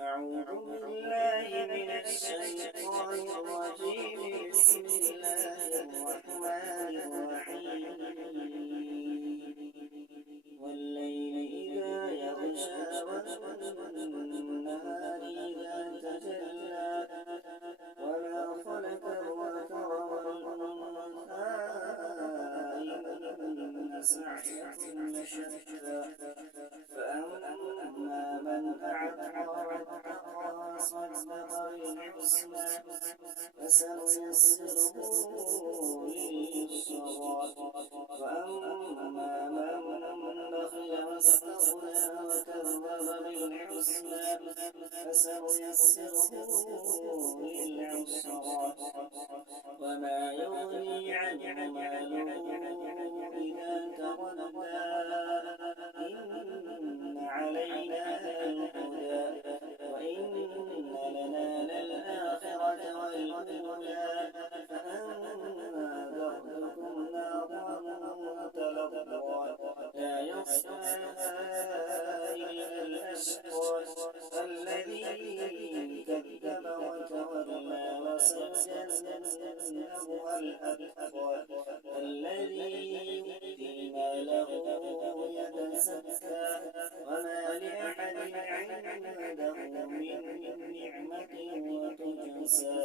أعوذ بالله من الشيطان الرجيم. بسم الله الرحمن الرحيم. والليل إذا يغشى والنهار إذا تجلى وما خلق الذكر والأنثى إن سعيكم لشتى فأما من أعطى واتقى وصدق بالحسنى فسنيسره لليسرى وأما من بخل واستغنى وكذب بالحسنى فسنيسره للعسرى وما يغني عنه ماله إذا تولى إن علينا للهدى وإن لنا للآخرة والأولى فأنذرتكم نارا تلظى لا يصلاها إلا الأشقى الذي كذب وتولى وسيجنبها الأتقى الذي يؤتي ماله يتزكى وما لأحد عنده من نعمة وتجزى